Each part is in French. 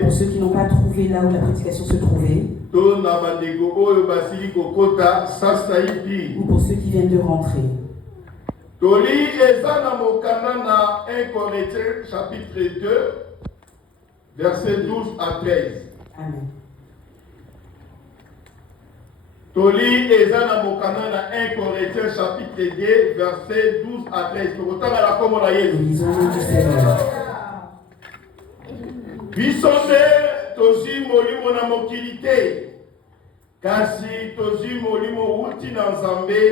Pour ceux qui n'ont pas trouvé là où la prédication se trouvait, ou pour ceux qui viennent de rentrer. Toli ezana mokana 1 Corinthiens chapitre 2 versets 12 à 13. Amen. Toli ezana mokana 1 Corinthiens chapitre 2 versets 12 à 13. Nous lisons le nom du Seigneur. Bisonde tozi molimo na mokilite kasi tozi molimo uti na Nzambe.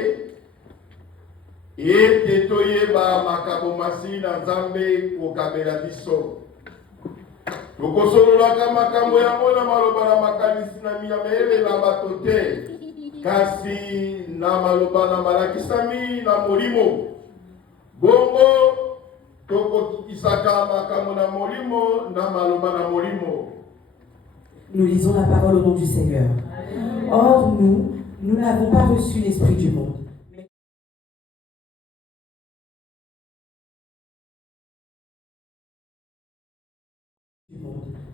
Ete toyeba makabo masi na Nzambe kokabela biso. Tokosololaka makambo yango na maloba na makanisi na miyamele na bato te, kasi na maloba na malakisami na molimo. Bongo tokokisaka makambo na molimo na maloba na molimo. Nous lisons la parole au nom du Seigneur. Or, nous n'avons pas reçu l'esprit du monde,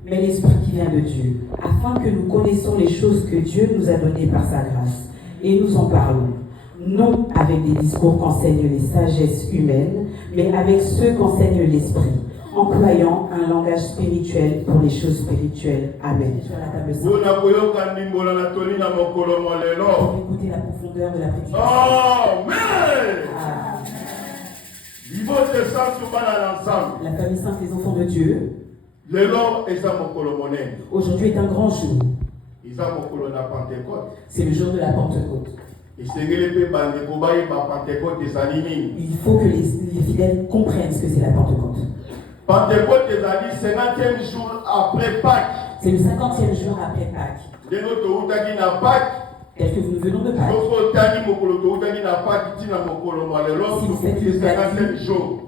mais l'Esprit qui vient de Dieu, afin que nous connaissions les choses que Dieu nous a données par sa grâce, et nous en parlons, non avec des discours qu'enseignent les sagesses humaines, mais avec ceux qu'enseigne l'Esprit, employant un langage spirituel pour les choses spirituelles. Amen. Sur la table sainte. Pour écouter la profondeur de la prédication. Amen. La famille sainte, les enfants de Dieu. Aujourd'hui est un grand jour. C'est le jour de la Pentecôte. Il faut que les fidèles comprennent ce que c'est la Pentecôte. C'est le 50e jour après Pâques. Tel que nous venons de Pâques.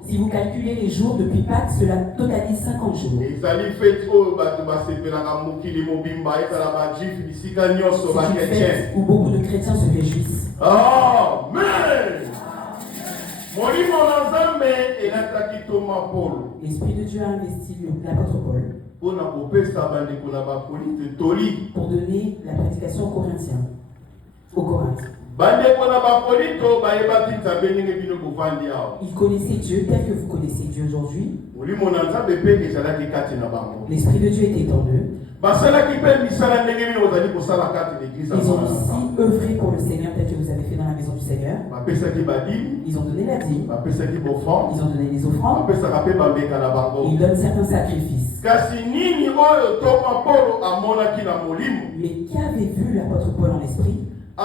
Si vous calculez les jours depuis Pâques, cela totalise 50 jours. C'est une fête où beaucoup de chrétiens se réjouissent. Amen. L'Esprit de Dieu a investi l'apôtre Paul pour donner la prédication aux Corinthiens. Au Corinthe. Ils connaissaient Dieu tel que vous connaissez Dieu aujourd'hui. L'Esprit de Dieu était en eux. Ils ont aussi œuvré pour le Seigneur tel que vous avez fait dans la maison du Seigneur. Ils ont donné la dîme. Ils ont donné les offrandes. Ils donnent certains sacrifices. Mais qu'avait vu l'apôtre Paul en esprit? Il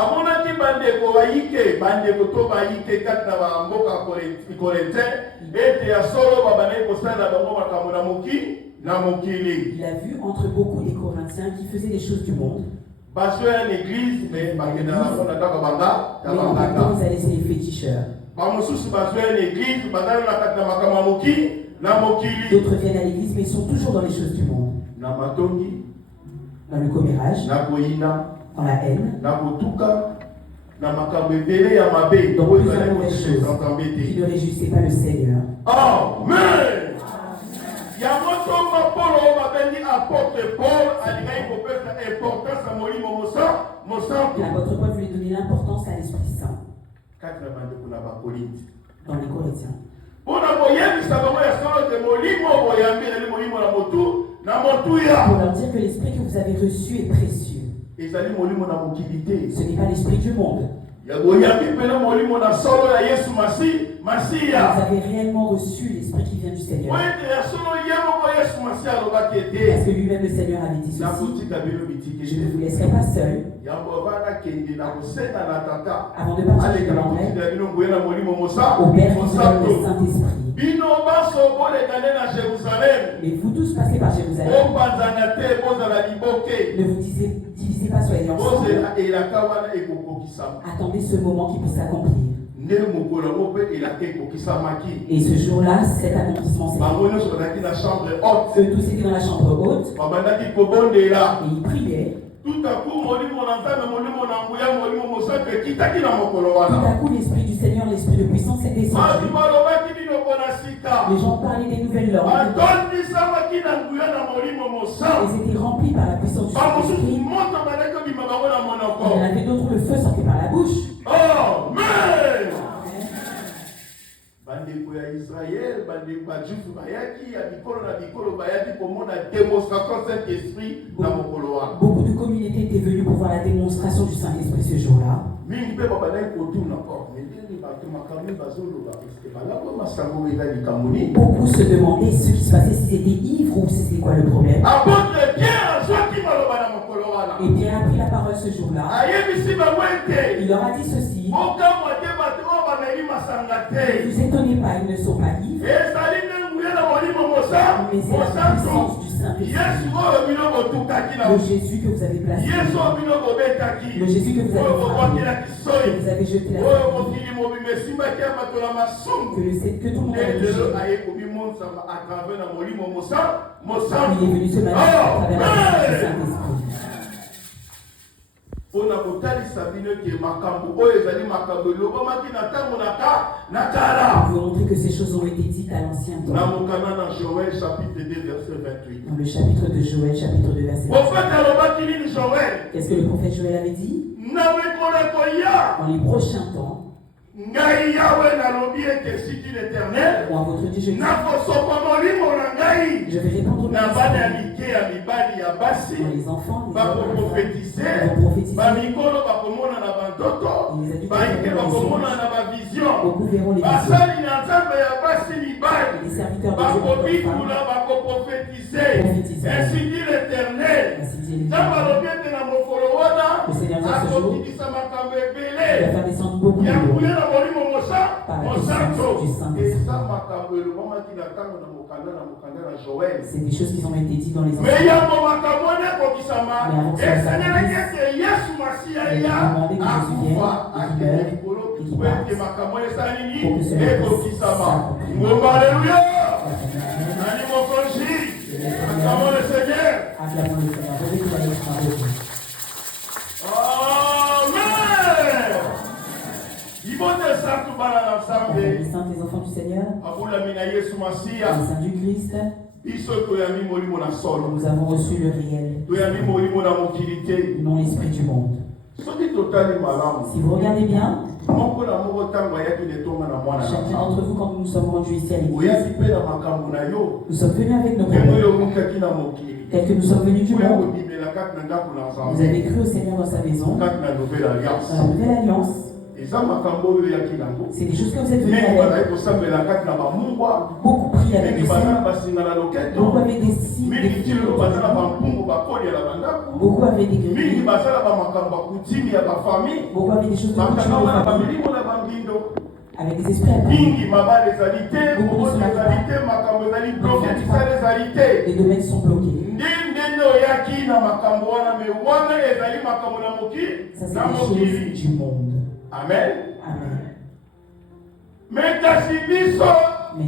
a vu entre beaucoup les Corinthiens qui faisaient des choses du monde. Mais en même temps, ils allaient chez les féticheurs. D'autres viennent à l'église, mais ils sont toujours dans les choses du monde. Dans le commérage, dans la haine, dans plusieurs mauvaises choses qui ne réjouissaient pas le Seigneur. Amen. L'apôtre Paul voulait donner l'importance à l'Esprit Saint dans les Corinthiens. Pour leur dire que l'esprit que vous avez reçu est précieux. Ce n'est pas l'esprit du monde. Vous avez réellement reçu l'esprit qui vient du Seigneur. Parce que lui-même le Seigneur avait dit ceci: je ne vous laisserai pas seul avant de partir chez mon Père. Au Père qui donne le Saint-Esprit. Mais vous tous passez par Jérusalem. Ne vous divisez pas, soyez ensemble. Attendez ce moment qui puisse s'accomplir. Et ce jour-là, cet accomplissement s'est fait. Eux tous étaient dans la chambre haute. Et ils priaient. Tout à coup, l'esprit du Seigneur, l'esprit de puissance est descendu. Les gens parlaient des nouvelles langues. Ils étaient remplis par la puissance du Saint-Esprit. Il y en avait d'autres, le feu sortait par la bouche. Amen. Bandeko ya Israël, bandeko ya Jufu bayaki, ya bikolo na bikolo bayaki pour mon démonstration Saint-Esprit na mokolo wa. Beaucoup de communautés étaient venues pour voir la démonstration du Saint-Esprit ce jour-là. Mingi pe ba bandai kotu na ko. Mais ndeni ba to makambi bazolo ba parce que bala ko masango eza likamuni. Beaucoup se demandaient ce qui se passait, si c'était ivre ou si c'était quoi le problème. Apôtre Pierre azwaki maloba na mokolo wana. Et Pierre a pris la parole ce jour-là. Ayebisi ba wente. Il leur a dit ceci. Okamwa te ba to ba na masanga te. Ne vous étonnez pas, ils ne sont pas ivres. Mais c'est la puissance du Saint-Esprit. Le Jésus que vous avez placé. Le Jésus que vous avez frappé. Que vous avez jeté la terre. Que tout le monde a été jeté. Il est venu se manifester à travers la puissance du Saint-Esprit. On a kotalisa bino ke makambo oyo ezali makambo elobamaki na ntango na kala. Pour vous montrer que ces choses ont été dites à l'ancien temps. Na mokana na Joël chapitre 2 verset 28. Dans le chapitre de Joël, chapitre 2 verset 28. Prophète alobaki nini Joël? Qu'est-ce que le prophète Joël avait dit? Na mekona koya. Dans les prochains temps. Ngai Yahweh nalobi ete siki l'Éternel. Ou à votre Dieu, je dis. Na kosopa molimo na ngai. Je vais répondre na bana ya mike ya mibali ya basi. Les enfants, les bakoprophétiser. Bamikolo bakomona na bandoto. Baike bakomona na bavision. Basali na nzambe ya basi mibali. Bakobikula bakoprophétiser. Ainsi dit l'Éternel. Nzambe alobi ete na mokolo wana akokitisa makambo ebele. Yakuye na molimo mosanto. Eza makambo elobamaki na ntango na mokanda na Joël. C'est des choses qui ont été dites dans les mais yango makambo nekokisama esenelaki Yesu Masiya ya akufa akende likolo po ete makambo esala nini ekokisama. Ngomba aleluya. Nani mokonzi? Acclamons le Seigneur. Amen. Ibote santu bana na nzambe. Les saints des enfants du Seigneur. Abulami na Yesu Masiya. Les saints du Christ. Nous avons reçu le réel, non l'esprit du monde. Si vous regardez bien, chacun d'entre vous, quand nous nous sommes rendus ici à l'église, nous sommes venus avec nos problèmes, tels que nous sommes venus du monde. Vous avez cru au Seigneur dans sa maison, dans la nouvelle alliance. C'est des choses que vous êtes venus avec. Beaucoup prient avec des signes. Beaucoup avec des signes. Beaucoup avec des guéris. Beaucoup avec des choses de coutume de famille. Avec des esprits à beaucoup de cela. Les domaines sont bloqués. Ça, c'est des choses du monde. Amen. Amen. Mais nous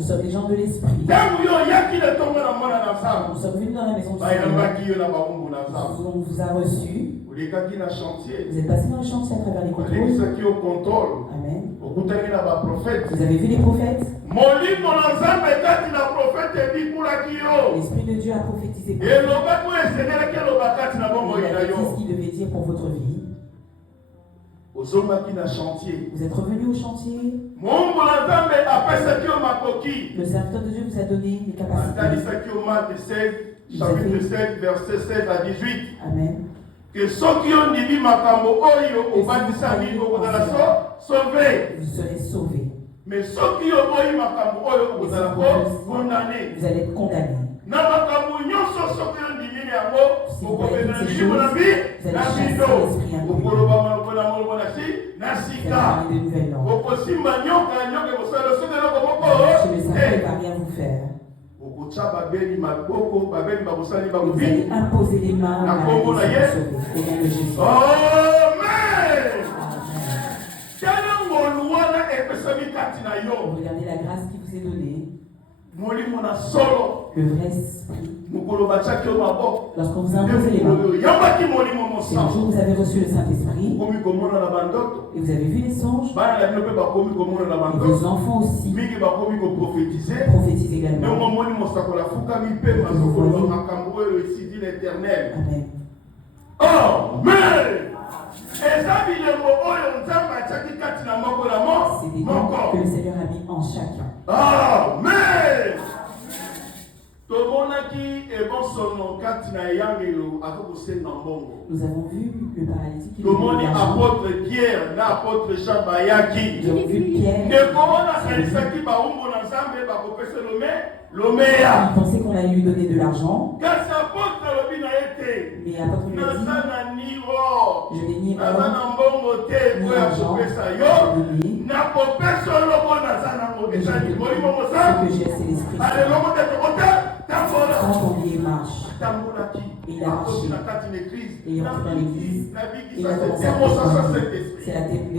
sommes des gens de l'esprit. Nous sommes venus dans la maison du Seigneur. On vous a reçu. Vous êtes passé dans le chantier à travers les contrôles. Amen. Vous avez vu les prophètes. L'Esprit de Dieu a prophétisé pour vous. Il a dit ce qu'il devait dire pour votre vie. Vous êtes revenu au chantier. Le serviteur de Dieu vous a donné les capacités. Chapitre 16, verset 16 à 18. Amen. Que ceux qui ont dit makambo oyo au bâtissement sauvé. Vous serez sauvés. Mais ceux qui ont dit makambo oyo vous allez condamnés. Vous allez être condamnés. Na makambo nyonso ceux qui ont dit yango vous pouvez na libo na bi na bido. Vous pouvez na sika. Vous pouvez manyoka nyoka vous savez ce que nous pouvons. Ne va rien vous faire. Vous allez imposer les mains à au nom de Jésus. Amen. Regardez la grâce qui vous est donnée. Le vrai esprit. Lorsqu'on vous a imposé les mains, Si un jour vous avez reçu le Saint-Esprit, et vous avez vu les songes, et vos enfants aussi prophétisent également. Amen. Oh, mais c'est des dons que le Seigneur a mis en chacun. Oh, mais nous avons vu le paralytique qui apôtre Pierre, l'apôtre Jean Bayaki. Nous avons vu Pierre. Il pensait qu'on allait lui donner de l'argent. Mais apôtre lui a dit, je n'ai ni or, ni argent, ni ce que j'ai, c'est l'Esprit. Quand on y marche, et il a marché, et il est rentré dans l'église, il a commencé à prêcher. C'est la tête de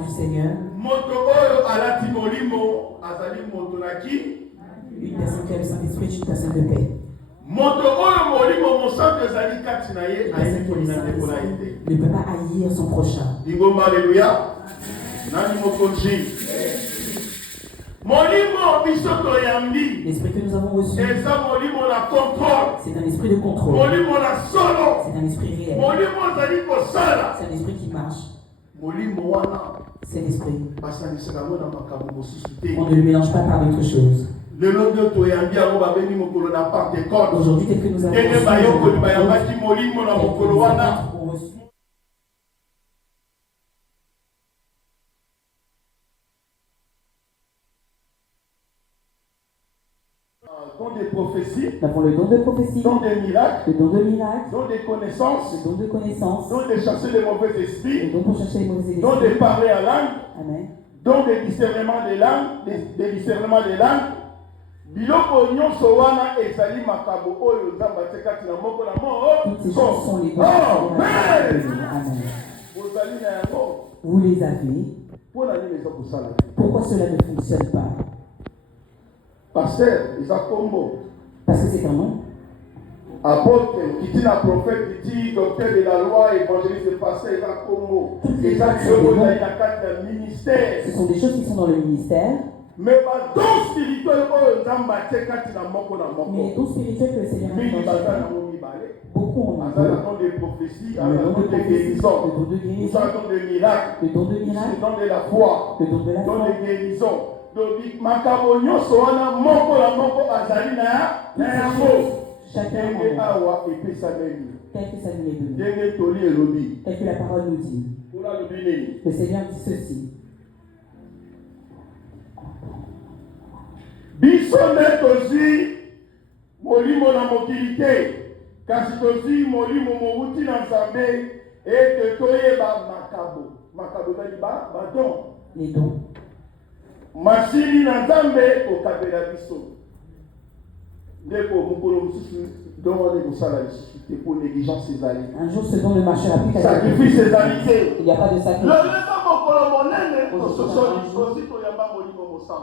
du Seigneur. Une personne qui a le Saint-Esprit est une personne de paix. Ne peut pas haïr son prochain. L'esprit que nous avons reçu, c'est un esprit de contrôle. C'est un esprit réel. C'est un esprit qui marche. C'est l'esprit. On ne le mélange pas par d'autres choses. Aujourd'hui, tel que nous avons reçu, don de prophétie, nous avons le don de prophétie, don de miracle, le don de miracle, don de connaissance, le don de connaissance, don de chasser les mauvais esprits, le don pour chercher les mauvais esprits, don de parler à langue, amen, don de discernement des langues, de discernement des langues. Biloko nyonso wana ezali makabo oyo nzamba tekati na moko na mo. Toutes ces choses sont les dons. Amen. Vous les avez. Pourquoi cela ne fonctionne pas? Pasteur, Isakombo. Parce que c'est un nom. Apôtre, qui dit la prophète, qui dit docteur de la loi, évangéliste, pasteur, Isakombo. Ce sont des choses qui sont dans le ministère. Mais les dons spirituels que le Seigneur a donné, beaucoup ont le don de prophétie, le don de guérison, le don de guérison, le don de miracle, le don de miracle, le don de la foi, le don de la foi, le don de guérison. Donc, makabo nyonso wana moko la moko azali na yango. Chacun awa epesameli. Tel que ça nous est donné. Ndenge toli elobi. Tel que la parole nous dit. Le Seigneur dit ceci. Biso nde tozi molimo na mokili te, kasi tozi molimo mowuti na Nzambe ete toyeba makabo. Makabo ezali badon. Les dons. Masili na Nzambe okabela biso. Ndeko mokolo mosusu don wana ekosala lisusu te po négligence ezali. Un jour ce don ne marchera plus. Sacrifice ezali te. Il n'y a pas de sacrifice.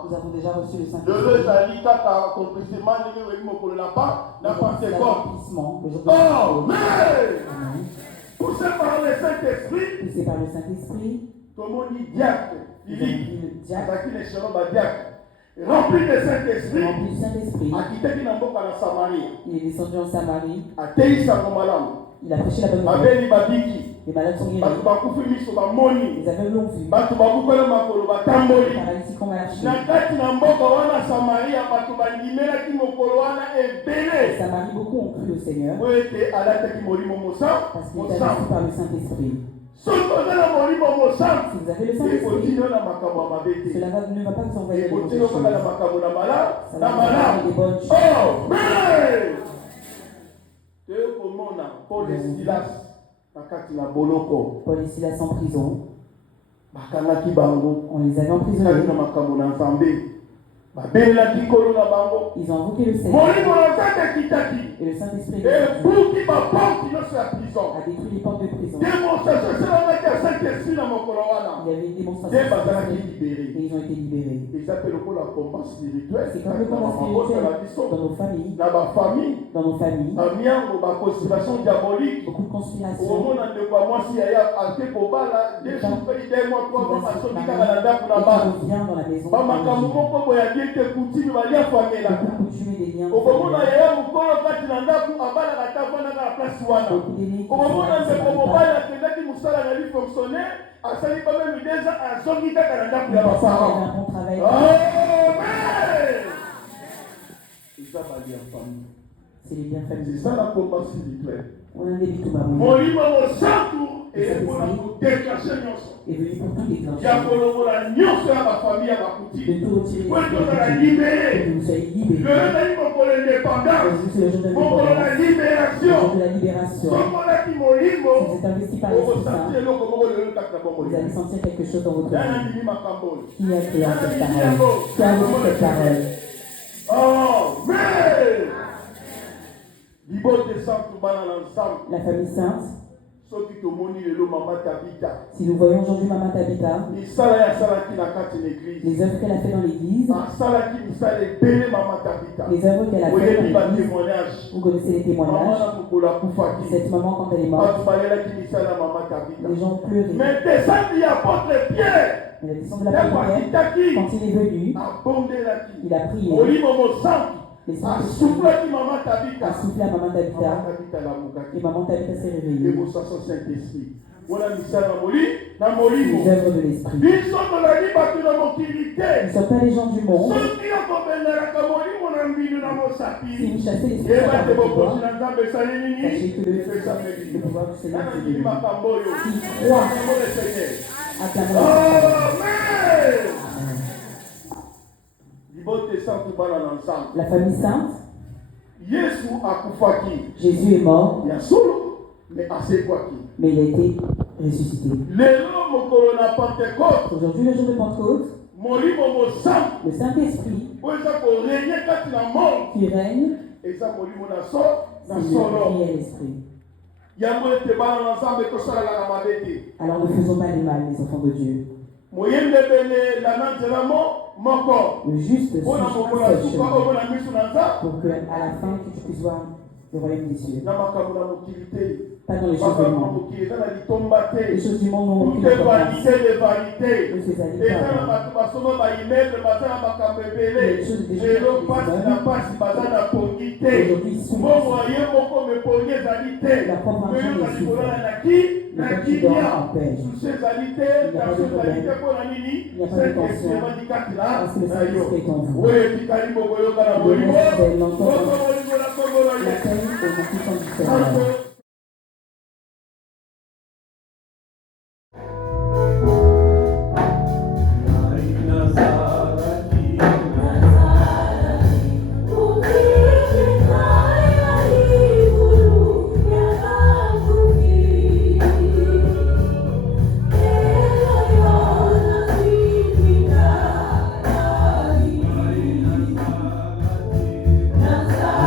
Nous avons déjà reçu le Saint-Esprit. Oh, mais poussé par le Saint-Esprit. Poussé par le Saint-Esprit. Tout le monde dit diacre. Rempli de Saint-Esprit. Rempli du Saint-Esprit. Il est descendu en Samarie. Il a prêché la bonne nouvelle. Les malades sont guéris. Les aveugles l'ont vu. Les paralytiques ont marché. Samarie, beaucoup ont cru au Seigneur. Parce qu'il est assis par le Saint-Esprit. Si vous avez le Saint-Esprit, cela ne va pas vous envoyer des mauvaises choses. Ça va vous envoyer des bonnes choses. Oh, mais Paul et Silas en prison. On les avait emprisonnés. Ils ont invoqué le Seigneur. Et le Saint-Esprit a détruit les portes de prison. Il y avait une démonstration et ils ont été libérés. C'est comme le combat spirituel dans nos familles. Dans nos familles. Beaucoup de conspiration. Dans la maison. C'est les biens familiaux. C'est ça la combat spirituel. On a des tout et pour déclencher est venu pour tout déclencher. De tout retirer. Pour la libérer. Que vous soyez libérés. Le jour de l'indépendance. C'est le jour de Pour la libération. de la libération. Vous êtes investi par l'Esprit Saint. Vous allez sentir quelque chose dans votre vie. Qui a créé cette parole? Qui a reçu cette parole? Amen. La famille sainte. Si nous voyons aujourd'hui Maman Tabitha, les œuvres qu'elle a fait dans l'église, les œuvres qu'elle a fait dans l'église, vous connaissez les témoignages. Cette maman, quand elle est morte, les gens ont pleuré. Mais descendez apôtre Pierre. Mais la descente de la prière, quand il est venu, il a prié. L'Esprit a soufflé à Maman Tabitha et Maman Tabitha s'est réveillée. Les œuvres de l'Esprit. Nous ne sommes pas les gens du monde. Si vous chassez l'Esprit, sachez que le pouvoir du Seigneur est venu. Qui croit, acclamons. La famille sainte. Jésus est mort, mais il a été ressuscité. Aujourd'hui, le jour de Pentecôte, le Saint-Esprit qui règne, c'est le réel esprit. Alors ne faisons pas du mal, les enfants de Dieu. Le juste suit un seul chemin pour qu'à la fin que tu puisses voir le royaume des cieux. Pas dans les choses du monde. Les choses du monde n'ont aucune importance. Les choses des gens aujourd'hui sont la propre argent des souffres. Mais quand tu dors en paix, il n'y a pas de problème, il n'y a pas de tension, parce que le Saint-Esprit est en vous. Le reste, c'est l'entendre l'appel au puissant du Seigneur. Nazareth.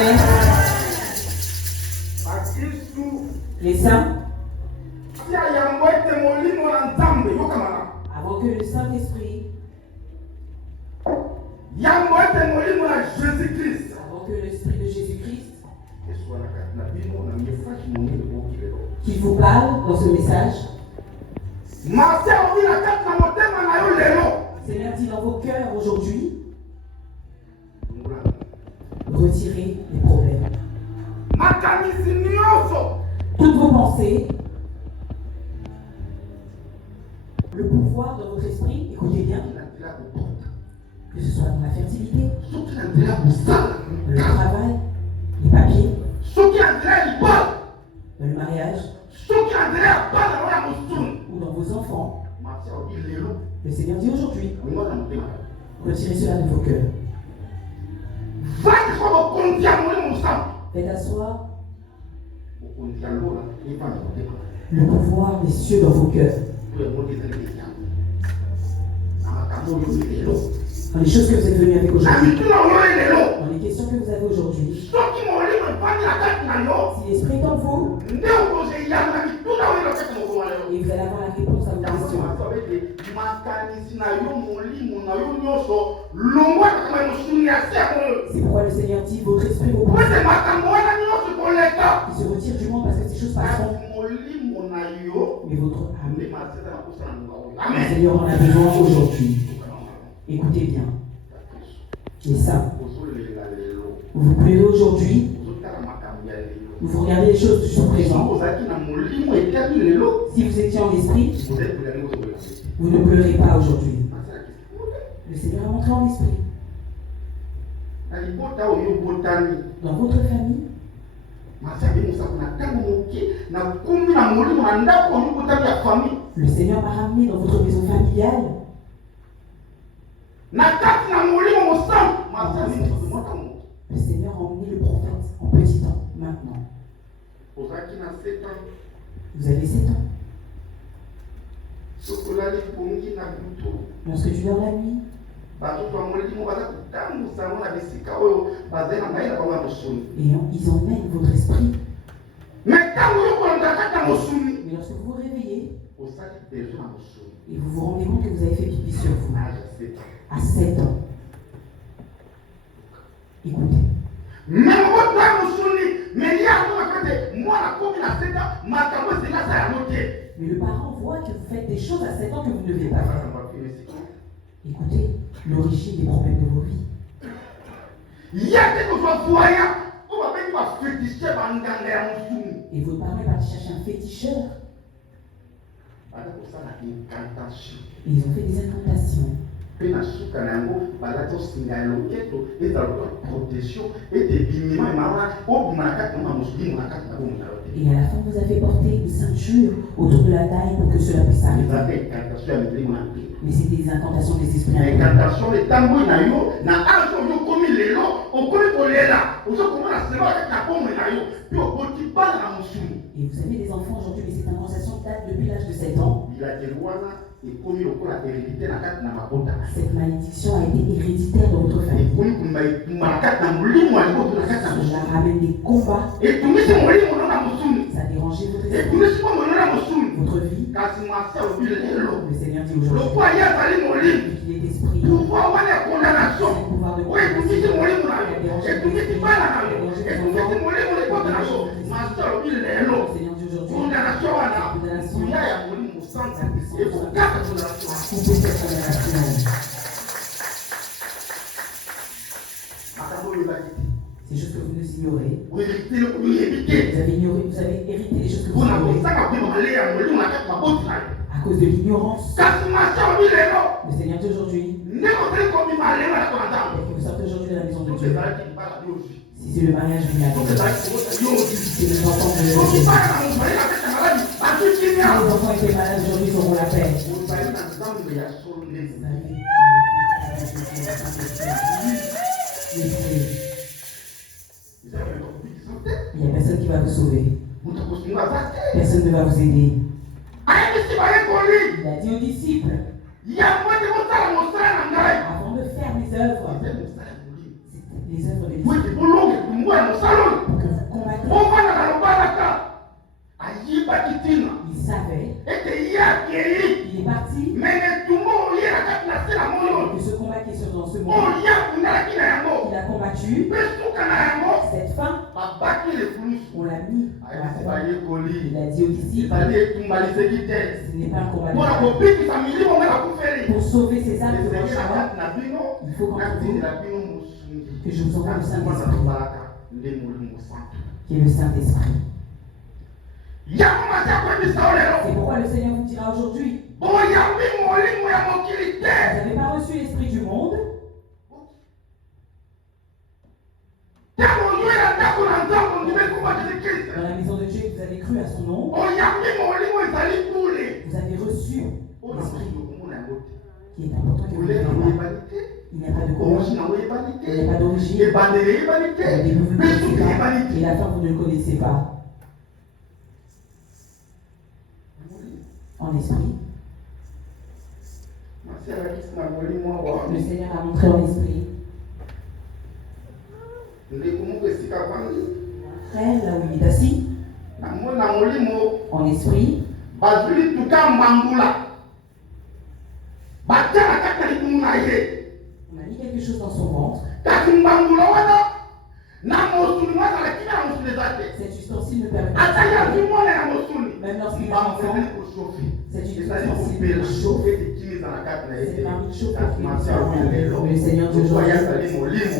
Amen. Les saints, avant que le Saint-Esprit, avant que l'Esprit de Jésus-Christ, qu'il vous parle dans ce message, Seigneur dit dans vos cœurs aujourd'hui, retirez les problèmes. Toutes vos pensées, le pouvoir de votre esprit, écoutez bien, que ce soit dans la fertilité, le travail, les papiers, dans le mariage, ou dans vos enfants. Le Seigneur dit aujourd'hui, retirez cela de vos cœurs. Faites asseoir le pouvoir des cieux dans vos cœurs. Dans les choses que vous êtes venus avec aujourd'hui, dans les questions que vous avez aujourd'hui, si l'Esprit est en vous, et vous allez avoir la réponse à vos questions. C'est pourquoi le Seigneur dit votre esprit vous pense, qui se retire du monde parce que ces choses passeront. Mais votre âme, le Seigneur en a besoin aujourd'hui. Écoutez bien. Et ça, vous vous pleurez aujourd'hui, vous regardez les choses du jour présent. Si vous étiez en esprit, vous ne pleurez pas aujourd'hui. Le Seigneur est entré en esprit. Dans votre famille, le Seigneur m'a ramené dans votre maison familiale. Le Seigneur a emmené le prophète en petit temps, maintenant. Vous avez 7 ans. Lorsque tu dors la nuit, et ils emmènent votre esprit. Mais lorsque vous vous réveillez, et vous vous rendez compte que vous avez fait pipi sur vous, à 7 ans, écoutez. Mais le parent voit que vous faites des choses à 7 ans que vous ne devez pas faire. Écoutez, l'origine des problèmes de vos vies. Et votre parent est parti chercher un féticheur. Et ils ont fait des incantations. Et à la fin, vous avez porté une ceinture autour de la taille pour que cela puisse s'arrêter. Mais c'était des incantations des esprits. Et vous avez des enfants aujourd'hui, mais cette incantation date depuis l'âge de 7 ans. Cette malédiction a été héréditaire dans votre famille. Cela ramène des combats. Ça a dérangé votre esprit, votre vie. Le Seigneur dit aujourd'hui qu'il est esprit. Le pouvoir de condamnation. C'est juste que vous nous ignorez. Vous avez hérité les choses que vous ignorez. À cause de l'ignorance. Le Seigneur dit aujourd'hui, et que vous sortez aujourd'hui de la maison de Dieu. Si c'est le mariage, vous l'avez. Si les enfants vous l'avez. Si les enfants étaient malades aujourd'hui, ils auront la paix. Il n'y a personne qui va vous sauver. Personne ne va vous aider. Il a dit aux disciples, avant de faire les œuvres, les œuvres de l'esprit. Il est parti. Que ce combat qui est dans ce monde, il a combattu. Cette fin, on l'a mis. Il a dit aux disciples, ce n'est pas un combat de pour sauver ces âmes de votre choix. Il faut qu'entre vous, que je vous envoie le Saint-Esprit, qui est le Saint-Esprit. C'est pourquoi le Seigneur vous dira aujourd'hui, vous n'avez pas reçu l'esprit du monde. Dans la maison de Dieu, vous avez cru à son nom. Vous avez reçu l'esprit qui est important que vous n'avez pas. Il n'y a pas de origine, il n'y a pas d'origine. Et la fin, vous ne le connaissez pas. En esprit. Le Seigneur a montré en esprit. Frère, là où il est assis, en esprit, on a mis quelque chose dans son ventre. Cet ustensile ne permet pas. Même lorsqu'il est enfant, cet ustensile le chauffe. C'est parmi le chauffe le Seigneur d'aujourd'hui,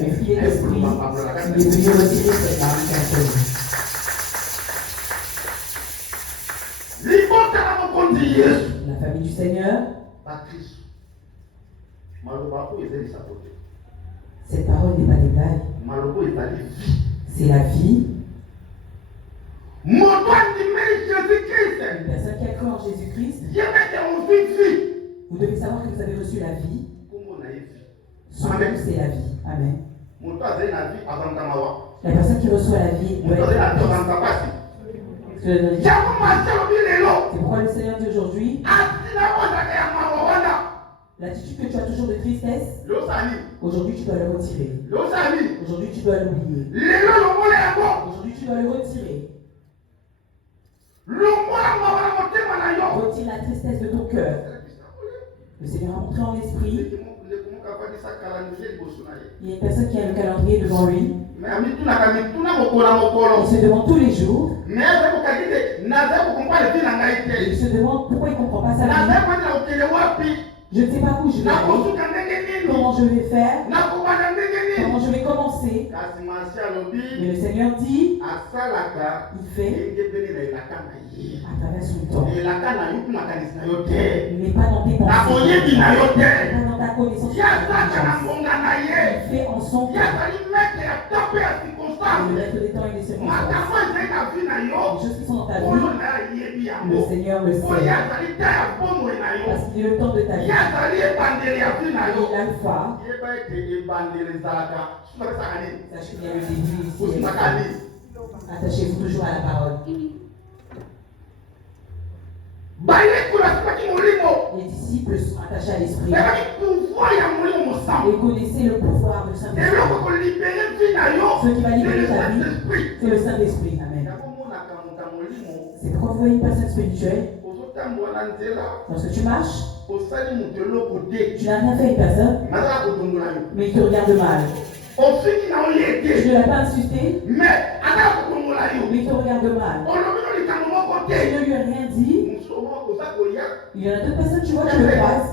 mais il est l'esprit, il est venu retirer cette marque à la famille du Seigneur. Cette parole n'est pas des blagues. C'est la vie. Une personne qui a cru en Jésus-Christ, vous devez savoir que vous avez reçu la vie. Son nom, c'est la vie. Amen. La personne qui reçoit la vie doit être c'est pourquoi le Seigneur dit aujourd'hui, l'attitude que tu as toujours de tristesse, aujourd'hui tu dois le retirer. Aujourd'hui tu dois l'oublier. Aujourd'hui tu dois le retirer. Retire la tristesse de ton cœur. Le Seigneur a montré en esprit. Il y a une personne qui a le calendrier devant lui. Il se demande tous les jours. Il se demande pourquoi il ne comprend pas sa vie. Je ne sais pas où je vais aller, comment je vais faire, comment je vais commencer. Mais le Seigneur dit, il fait à travers son temps. Il n'est pas dans tes pensées, il n'est pas dans ta connaissance. Il fait en son temps. Le reste des temps et des circonstances. Les choses qui sont dans ta vie, le Seigneur le sait. Parce qu'il est le temps de ta vie. Il est l'alpha. Sachez qu'il y a le début ici. Attachez-vous toujours à la parole. Les disciples sont attachés à l'esprit. Et connaissez le pouvoir du Saint-Esprit. Ce qui va libérer ta vie, c'est le Saint-Esprit. Amen. C'est pourquoi vous voyez une personne spirituelle. Lorsque tu marches, tu n'as rien fait à une personne, mais il te regarde mal. Tu ne l'as pas insulté, mais il te regarde mal. Tu ne lui as rien dit. Il y en a d'autres personnes, tu vois, tu le croises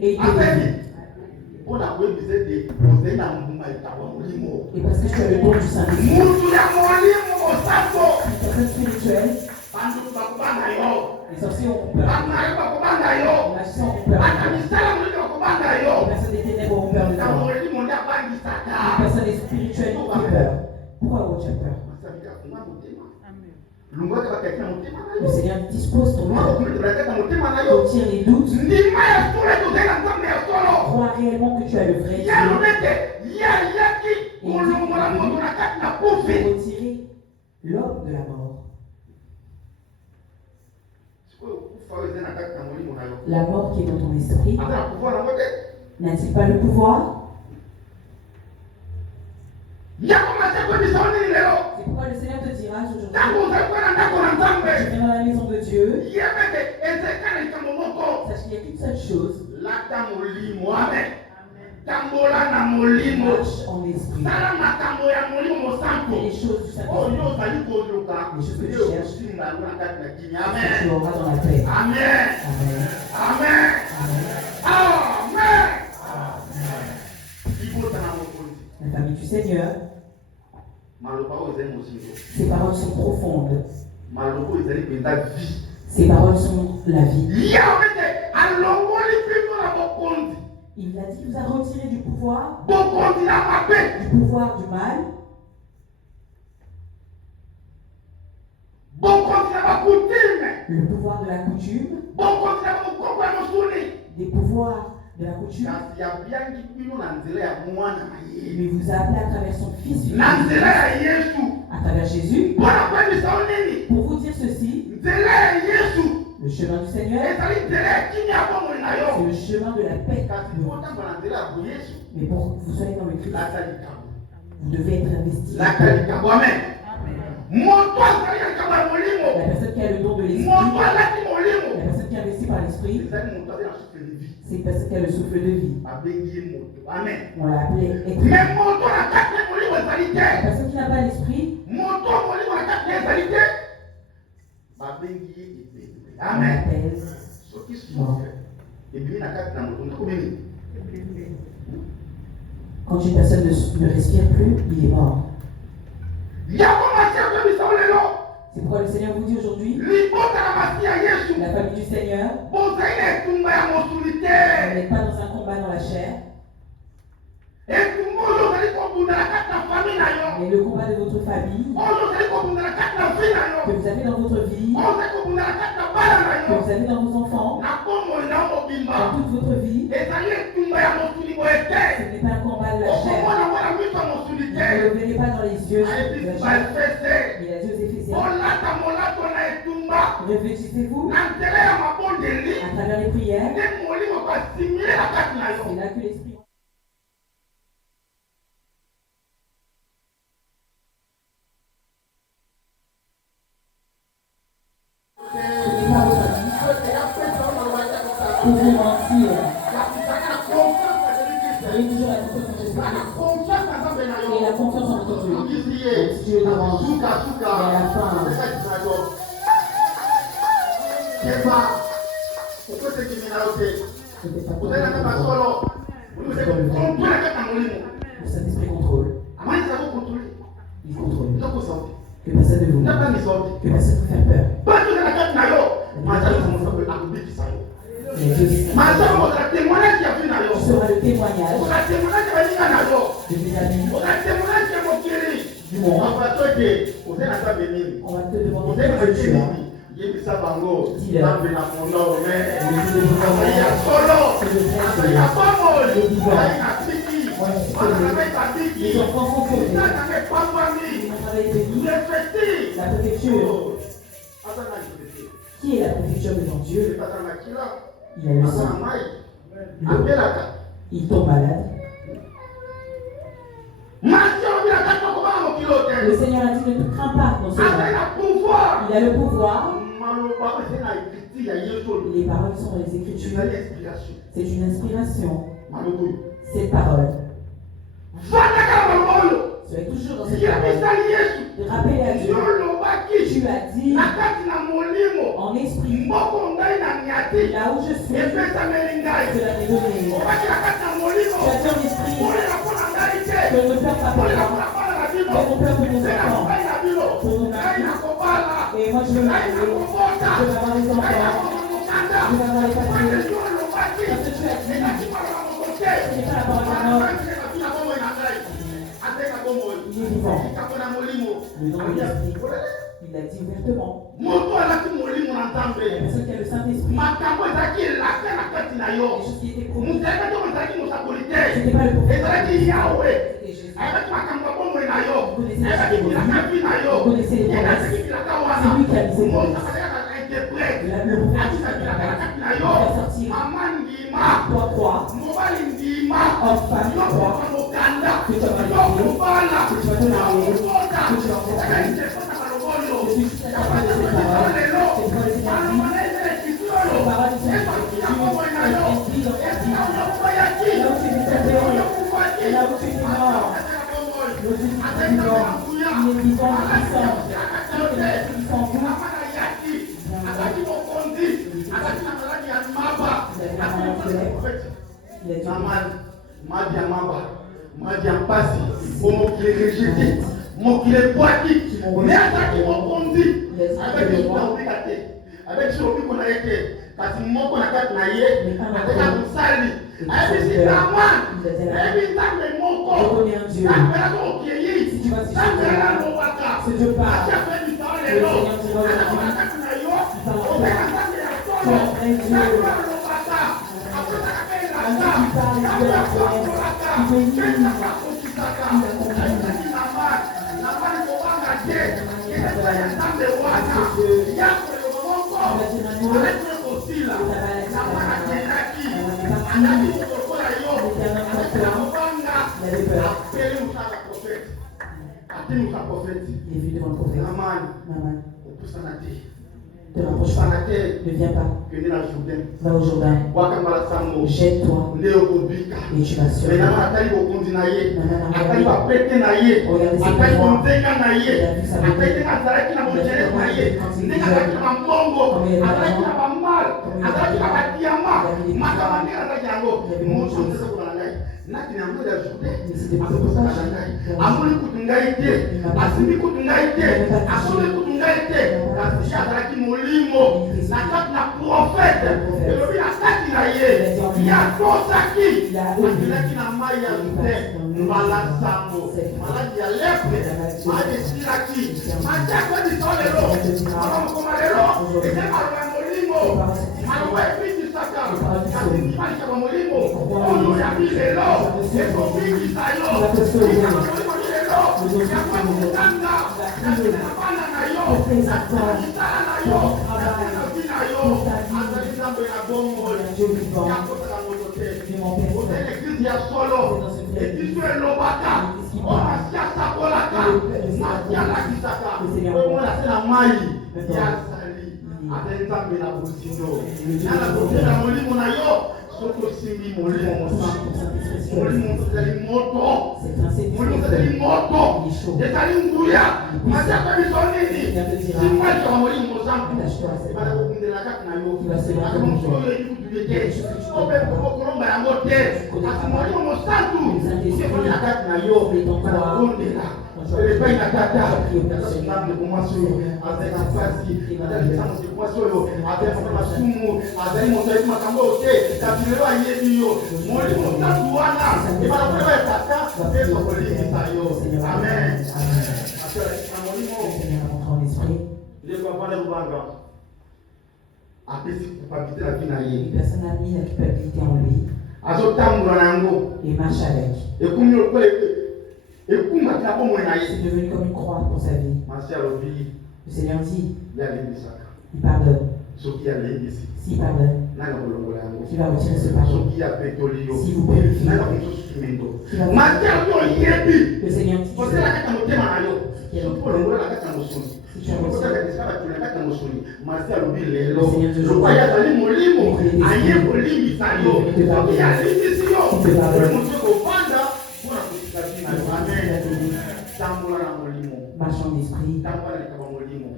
et il te dit. Et parce que tu as le don du Saint-Esprit, une personne spirituelle, les sorciers ont peur, les magiciens ont peur, les personnes des ténèbres ont peur de toi, les personnes spirituelles ont peur. Pourquoi tu as peur? Le Seigneur dispose ton cœur, retire les doutes, crois réellement que tu as le vrai Dieu, et retirer l'homme de la mort. La mort qui est dans ton esprit n'a-t-il pas le pouvoir? C'est pourquoi le Seigneur te dira aujourd'hui, tu viens dans la maison de Dieu. ata molimo. Amen. Tambola na molimo. En esprit. Sala makambo ya molimo mosanto. Les choses du Saint-Esprit. Oh, yo zali koyoka. Les choses que tu cherches. Amen. Tu auras dans la paix. Amen. Amen. Amen. Amen. La famille du Seigneur. Ces paroles sont profondes. Ces paroles sont la vie. Il a dit, il vous a retiré du pouvoir. Du pouvoir du mal. Le pouvoir de la coutume. Des pouvoirs de la coutume. Mais vous a appelé à travers son Fils unique, à travers Jésus, pour vous dire ceci. Le chemin du Seigneur, c'est le chemin de la paix. Mais pour que vous soyez dans le Christ, vous devez être investi. La personne qui a le don de l'esprit, la personne qui est investie par l'esprit, c'est une personne qui a le souffle de vie. On l'a appelé être. La personne qui n'a pas l'esprit, on l'appelle mort. Quand une personne ne respire plus, il est mort. C'est pourquoi le Seigneur vous dit aujourd'hui, la famille du Seigneur, on n'est pas dans un combat dans la chair, mais le combat de votre famille, que vous avez dans votre vie, que vous avez dans vos enfants, dans toute votre vie, ce n'est pas un combat de la chair. Vous ne le verrez pas dans les yeux de la chair. Il a dit aux Éphésiens, revêtissez-vous à travers les prières. C'est là que l'esprit. Pour vous mentir. Ayez toujours la confiance en Jésus. Et la confiance en votre Dieu. Donc, si Dieu demande, et à la fin, le Saint-Esprit contrôle. Il contrôle. Que personne ne vous montre. Que personne ne vous fait peur. Tu seras le témoignage de tes amis, du monde. On va te demander de tu as. Dis-leur. Les enfants sont sauvés. Ils vont travailler de nuit. La préfecture. Qui est la préfecture devant Dieu? Il a le sang. Il tombe malade. Le Seigneur a dit, ne crains pas dans ce moment. Il a le pouvoir. Les paroles sont dans les Écritures. C'est une inspiration. Cette parole. Soyez toujours dans cette parole. De rappeler à Dieu. Tu as dit en esprit, là où je suis, cela m'est donné. Tu as dit en esprit, que ne pleure pas pour moi, mais on pleure pour nos enfants, pour nos maris. Et moi je veux m'arrêter, je vais avoir les enfants, je vais avoir les papiers. Parce que tu as dit, ce n'est pas la parole d'un homme. Il est vivant. Le nom de l'esprit. Il l'a dit ouvertement. La personne qui a le Saint-Esprit, les choses qui étaient promises, c'était pas le prophète, c'était Jésus. Vous connaissez les promesses. Vous connaissez les promesses. C'est lui qui a mis ses promesses. Le prophète a sorti 3, homme, femme, 3, que tu vas manifester, que tu vas te marier, que tu vas rencontrer. Je suis juste à la fin de cette parole. C'est pour les énergies. Les paroles sont les écritures. Elles inscrites dans ta vie. avec ce qu'on a été, parce que mon qu'on a fait naïe, avec un sali, avec ces amants, avec les mon corps, si tu vas si Dieu parle, il est vu devant le prophète. Maman, te rapproche pas, ne viens pas. Va au Jourdain, jette-toi et tu vas survivre. Regardez une personne a mis la culpabilité en lui et marche avec. C'est devenu comme une croix pour sa vie. Le Seigneur dit, il pardonne. S'il pardonne, il va retirer ce pardon. Si vous purifiez, le Seigneur dit, marche en esprit,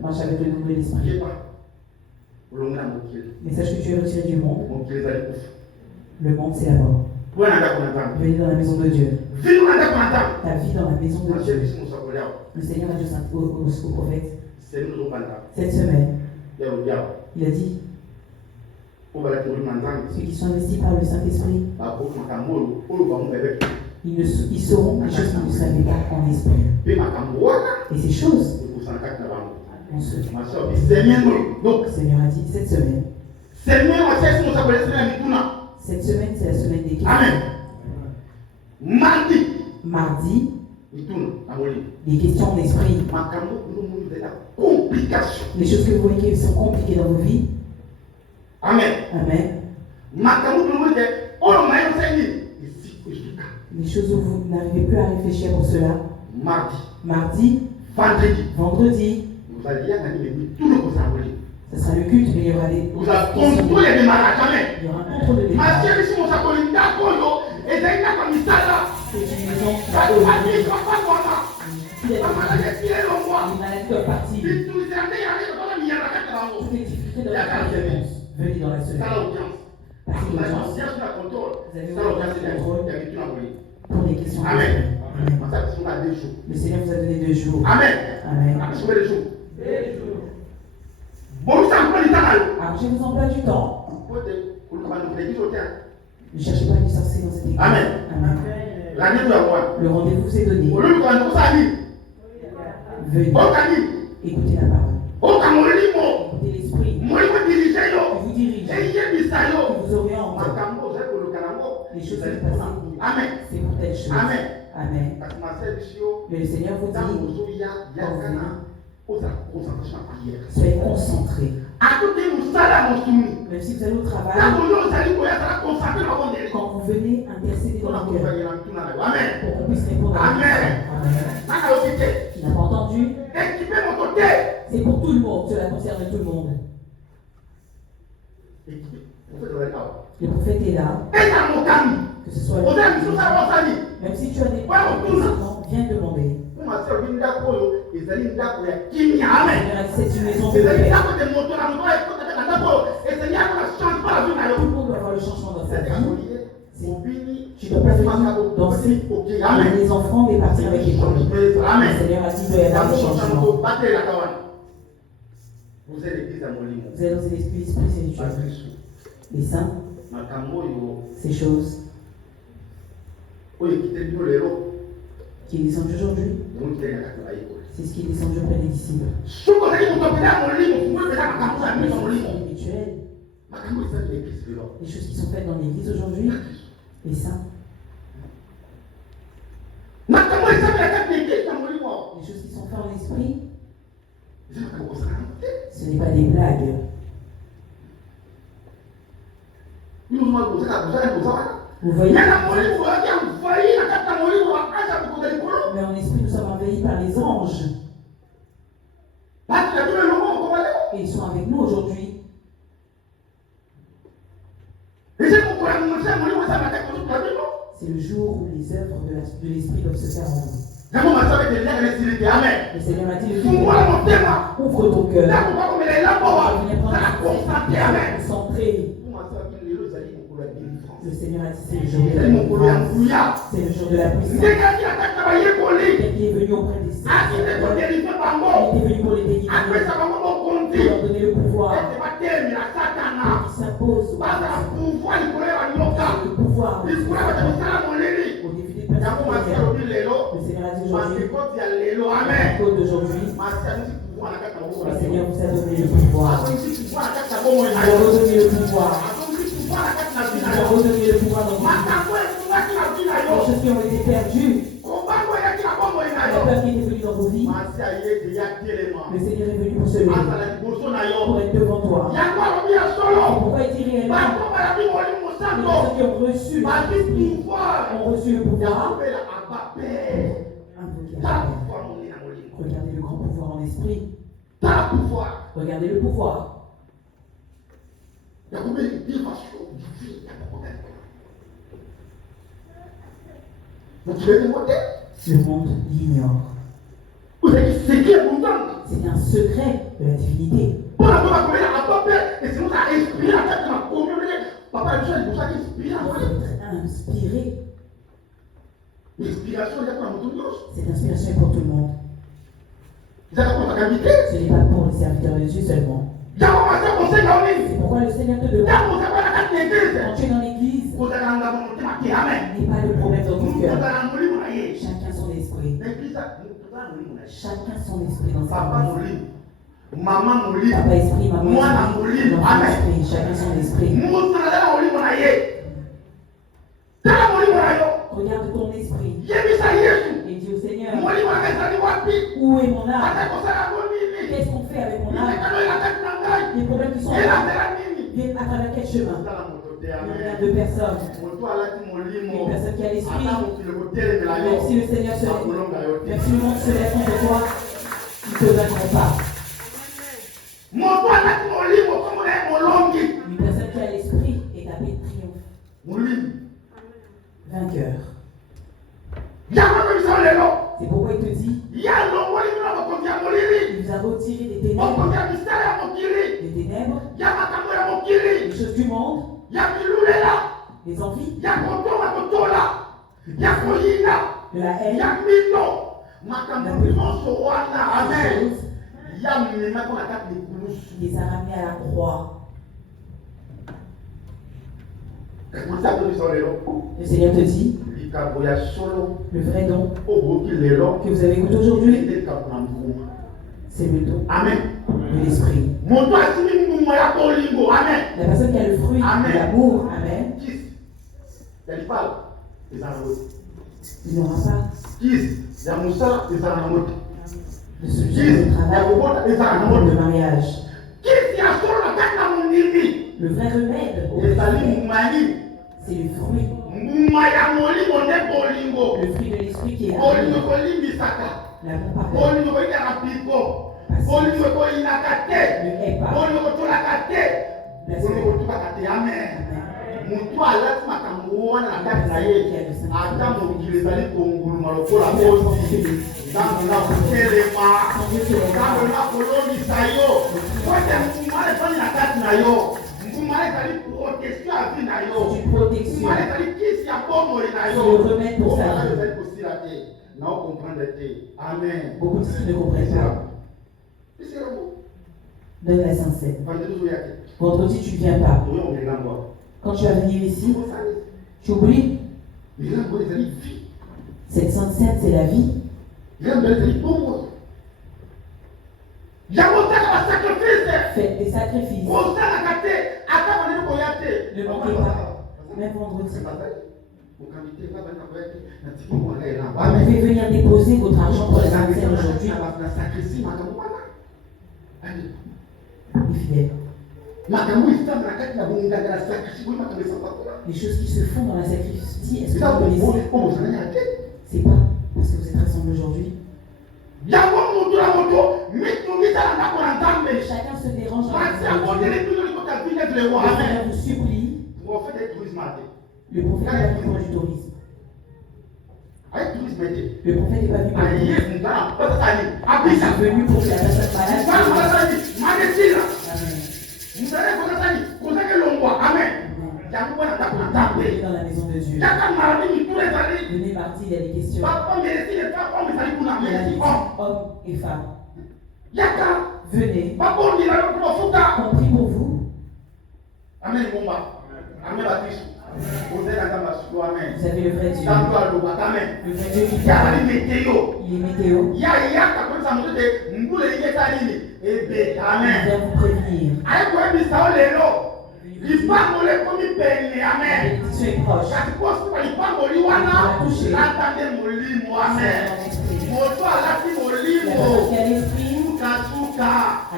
marche avec le nouvel esprit. Mais sache que tu es retiré du monde. Le monde, c'est la mort. Venez dans la maison de Dieu. Ta vie dans la maison de Dieu. Le Seigneur a dit au prophète, cette semaine, il a dit, ceux qui sont investis par le Saint-Esprit, ils sauront les choses qu'ils ne savaient pas en esprit. Et ces choses, donc le Seigneur a dit, cette semaine, c'est la semaine des questions. Mardi, des questions d'esprit. Les choses que vous voyez qui sont compliquées dans vos vies. Amen. Les choses où vous n'arrivez plus à réfléchir pour cela. Mardi, vendredi. Ce sera le culte, mais il y aura des. Vous avez contrôlé des mariages. Il y aura un contrôle de mariage. C'est une maison. s'il y a des maladies doivent partir. Toutes les difficultés doivent partir. Venez dans la semaine. Passez l'audience. Vous avez le contrôle pour les questions. Amen. Le Seigneur vous a donné 2 jours. Amen. Amen. Amen. Alors je vous emploie du temps. Ne cherchez pas à lui sorcier dans cette église. Amen. Amen. Le rendez-vous vous est donné. Venez. Écoutez la parole. Écoutez l'esprit. Qui vous dirige. Qui vous oriente. Les choses qui passent. C'est pour telle chose. Amen. Amen. Mais le Seigneur vous dit, soyez concentrés. Même si vous allez au travail, quand vous venez intercéder dans le cœur, pour qu'on puisse répondre à la question. Qui n'a pas entendu? C'est pour tout le monde, cela concerne tout le monde. Le prophète est là. Que ce soit le même si tu as des enfants, viens demander. C'est une maison de paix. Tout le monde doit avoir le changement dans sa vie. Tu dois pas venir danser avec les enfants et partir avec les familles. Le Seigneur a dit qu'il doit y avoir des changements. Vous êtes dans un esprit spirituel. Les saints, ces choses qui descendent aujourd'hui, c'est ce qui est descendu auprès des disciples. Les choses qui sont faites dans l'église aujourd'hui, les saints. Les choses qui sont faites en esprit, ce n'est pas des blagues. Vous voyez, mais en esprit, nous sommes envahis par les anges. Et ils sont avec nous aujourd'hui. C'est le jour où les œuvres de l'esprit doivent se faire en vous. Le Seigneur m'a dit, ouvre ton cœur. Concentré. Le Seigneur a dit, c'est le jour de la délivrance. C'est le jour de la puissance. Quelqu'un qui est venu auprès des saints. Il était venu pour les délivrer. Pour leur donner le pouvoir. Qui s'impose. Le pouvoir. Au début des personnes. Le Seigneur a dit aujourd'hui. À cause d'aujourd'hui. Le Seigneur vous a donné le pouvoir. Il vous a redonné le pouvoir. Il vous a redonné le pouvoir dans votre vie. Les choses qui ont été perdues. La peur qui était venue dans vos vies. Le Seigneur est venu pour se lever. Pour être devant toi. Pourquoi il dit réellement? Les personnes qui ont reçu le pouvoir. Regardez le grand pouvoir en esprit. Regardez le pouvoir. Le monde l'ignore. C'est un secret de la divinité. Inspiré. Cette inspiration est pour tout le monde. Ce n'est pas pour les serviteurs de Dieu seulement. C'est pourquoi le Seigneur te demande, quand tu es dans l'église, n'est pas le problème dans ton cœur. Chacun son esprit. Chacun son esprit dans sa vie. Papa esprit, maman esprit, dans son esprit, chacun son esprit. Regarde ton esprit et dis au Seigneur, où est mon âme? Qu'est-ce qu'on fait avec mon âme? Les problèmes qui sont là viennent à travers quel chemin? Il y a 2 personnes. Une personne qui a l'esprit. Même si le Seigneur se lève, même si le monde se lève contre toi, ils ne te vaincront pas. Une personne qui a l'esprit est appelée triomphe. Vainqueur. C'est pourquoi il te dit, il y a les ténèbres, les choses du monde, les envies, de la haine, il les a ramenés à la croix. Le Seigneur te dit, le vrai don que vous avez écouté aujourd'hui, c'est le don de l'esprit. La personne qui a le fruit de l'amour, amen, il n'aura pas de solution de travail, de mariage. Le vrai remède au péché, c'est le fruit. Le fruit de l'esprit qui est l'amour parfait. Ne hais pas. Beaucoup de ceux qui ne comprennent pas. Donne la sincère. Vendredi, tu ne viens pas. Quand tu vas venir ici, tu oublies. Cette Sainte Seine, c'est la vie. Faites des sacrifices. Ne manquez pas. Même vendredi. Vous pouvez venir déposer votre argent pour la Sainte Seine aujourd'hui. Les fidèles. Les choses qui se font dans la sacrifice, est-ce que vous connaissez? C'est pas parce que vous êtes rassemblés aujourd'hui. Chacun se dérange. Le Seigneur vous supplie. Le prophète n'est pas venu pour du tourisme. Le prophète n'est pas venu pour du tourisme. Il est venu pour que la personne malade. Amen. Dans la maison de Dieu. Venez partir, il y a des questions. Il y a des hommes et femmes. Venez. On prie pour vous. Amen. Vous avez le vrai Dieu. Le vrai Dieu qui parle. Il est météo. Il vient vous prévenir. La bénédiction est proche. À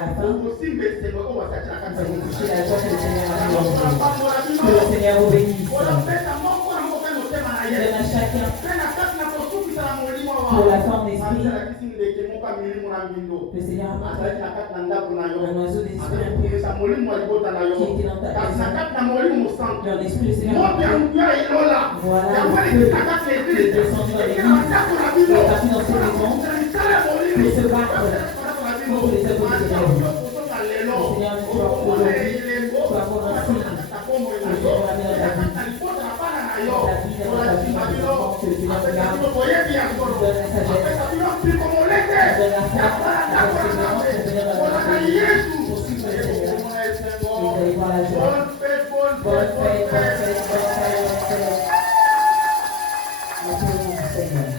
la fin, vous allez toucher la joie que le Seigneur a mis. Que le Seigneur vous bénisse. Donne à chacun pour la forme d'esprit. Le Seigneur a montré un oiseau d'esprit qui était dans ta maison. Dans l'esprit, le Seigneur a montré. Voilà le feu qui est descendu dans l'église. Il est parti dans ses maisons pour se battre contre les œuvres du diable. Le Seigneur nous soit aujourd'hui, soit pour un signe. Le Seigneur l'a mis dans ta vie. La vie est dans ta vie, que le Seigneur regarde. Il donne la sagesse. Il donne la force, la persévérance, le Seigneur dans la vie. Pour suivre le Seigneur. Et vous allez voir la joie. Bonne fête, bonne fête, bonne fête, bonne fête. Merci au nom du Seigneur.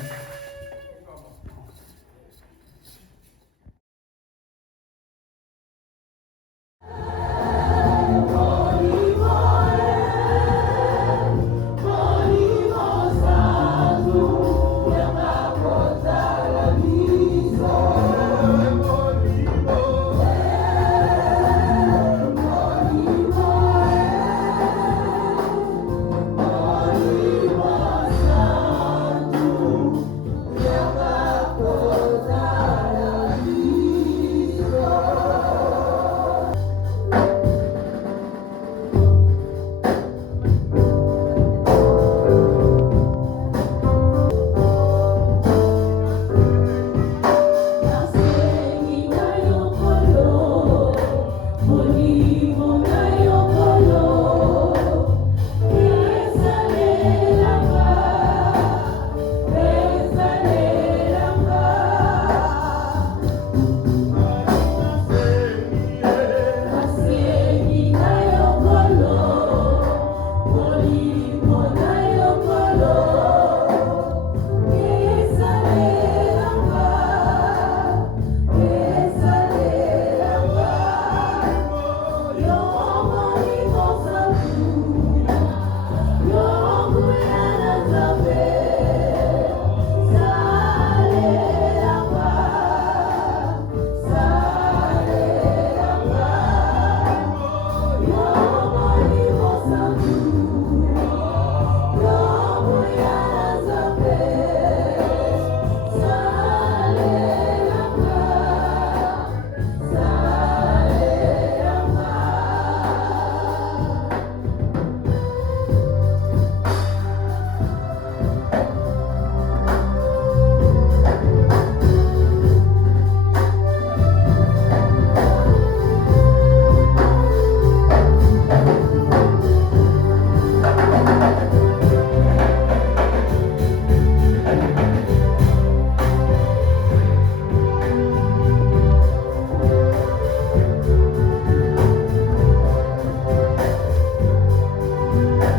Lama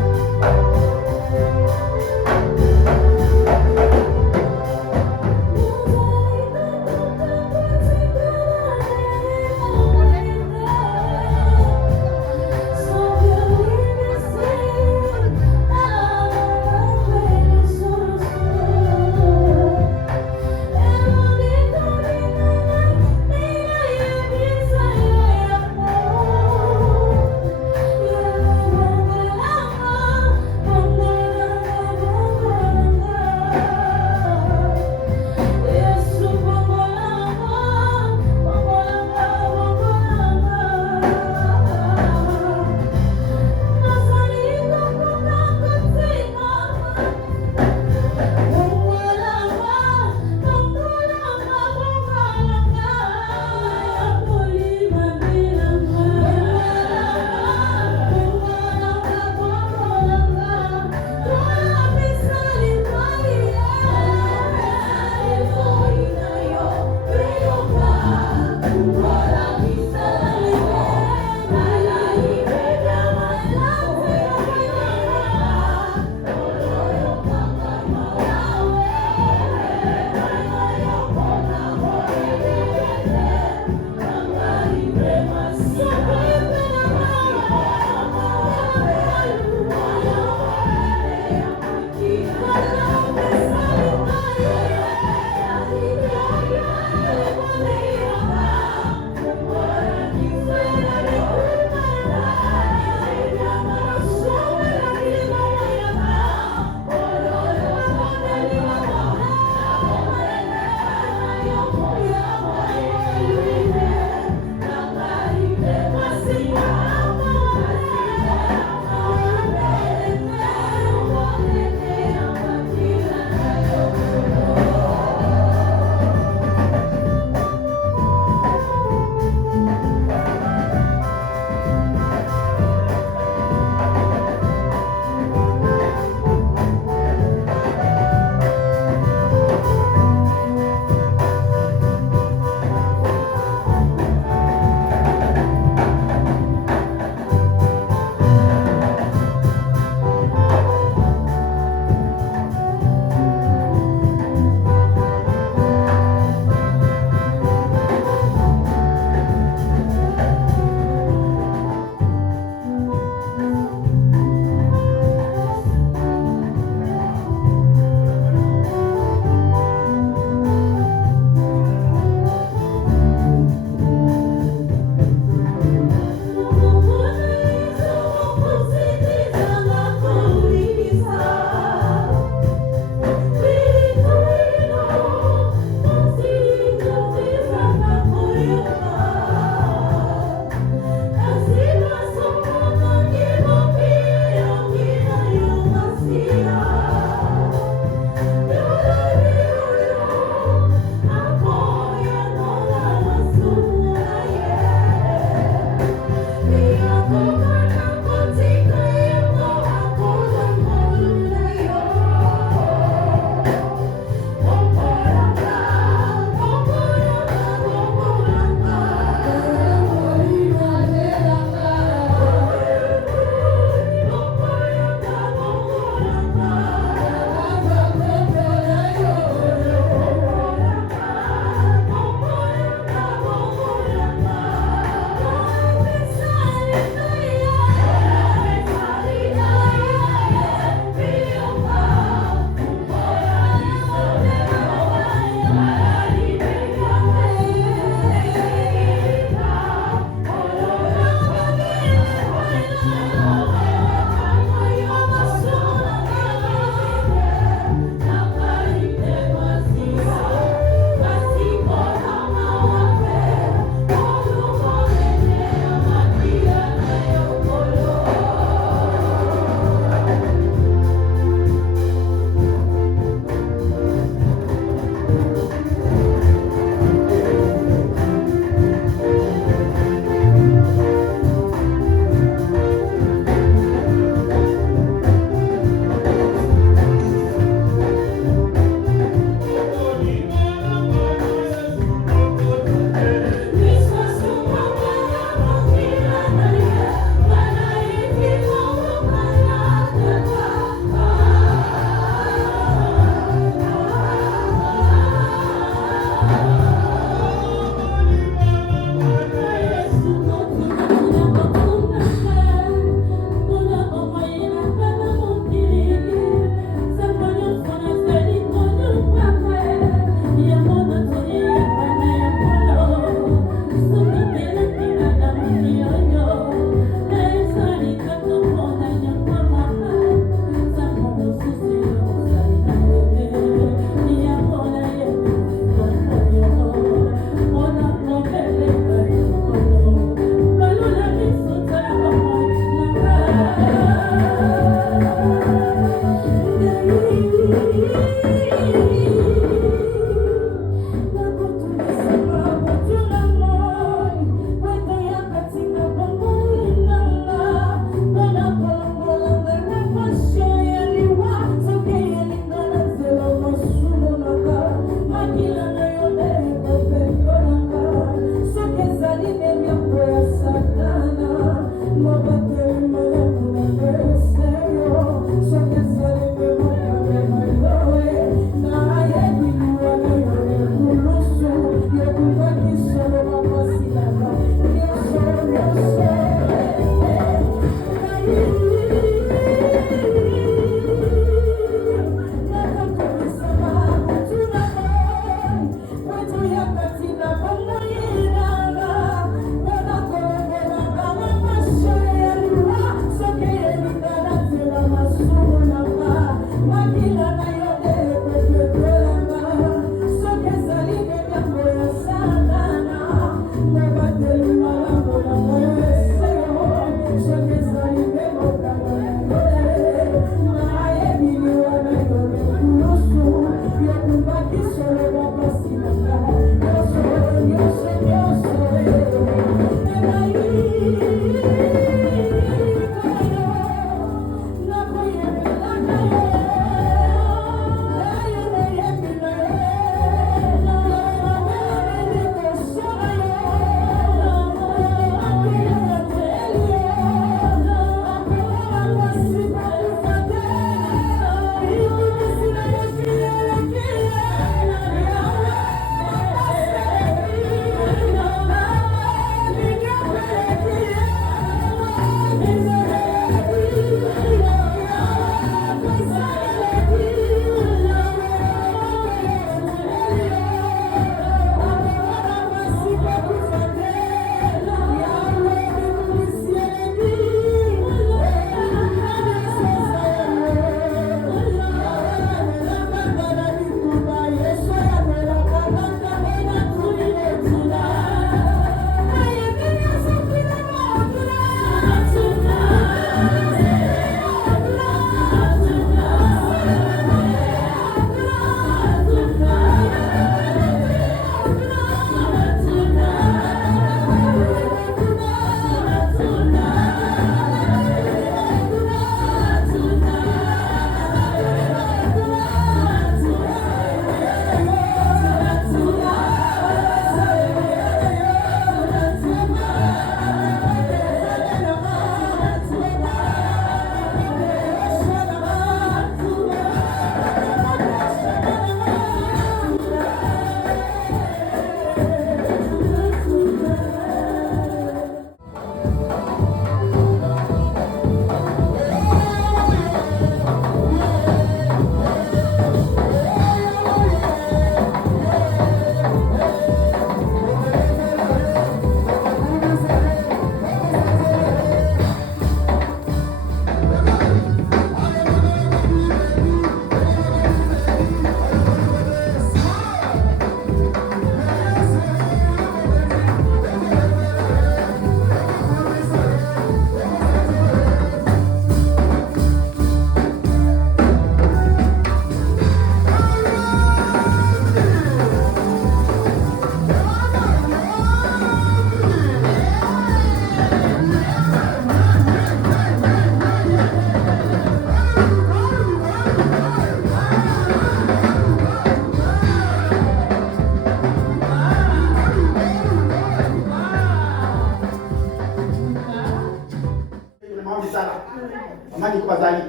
Maman Nicole Bazali.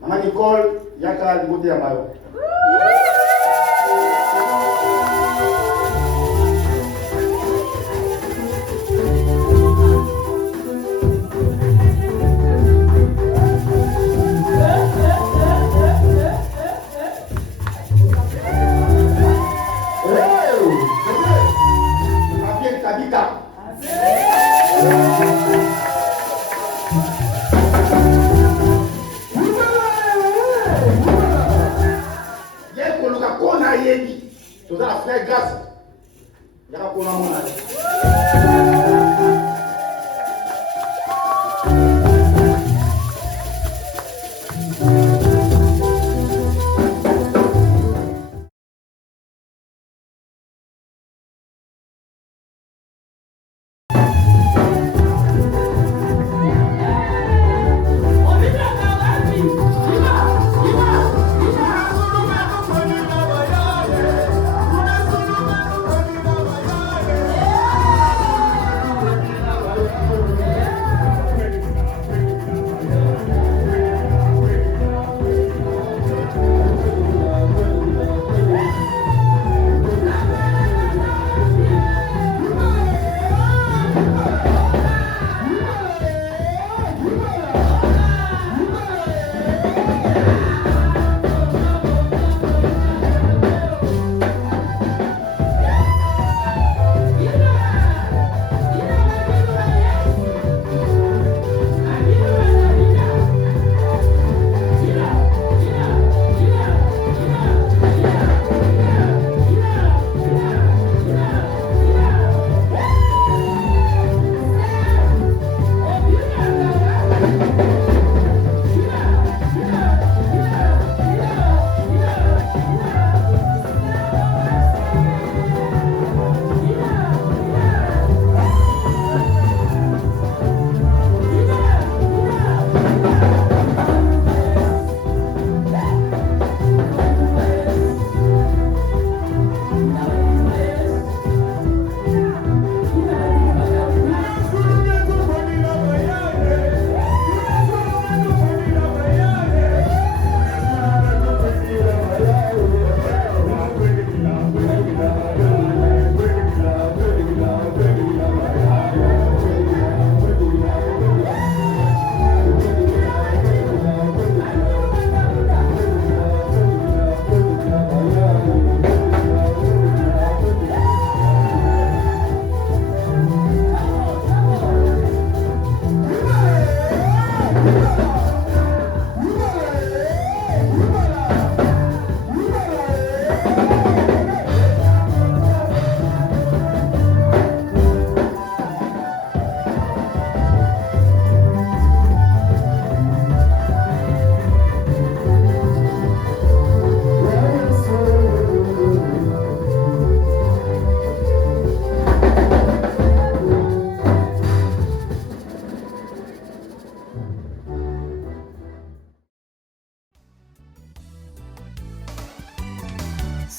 Maman Nicole, yaka libote ya mayo.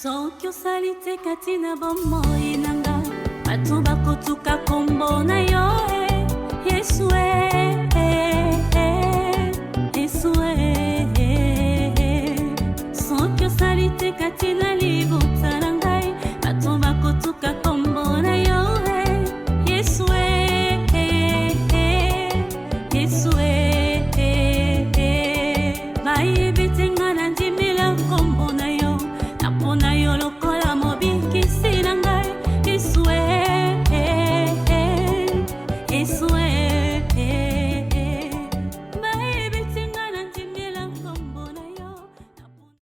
soki osali te kati na bomoi nanga bato bakotuka kombo na yo Yesu Yesu soki osali te kati na libota na ngai bato bakotuka kombo na yo Yesu Yesu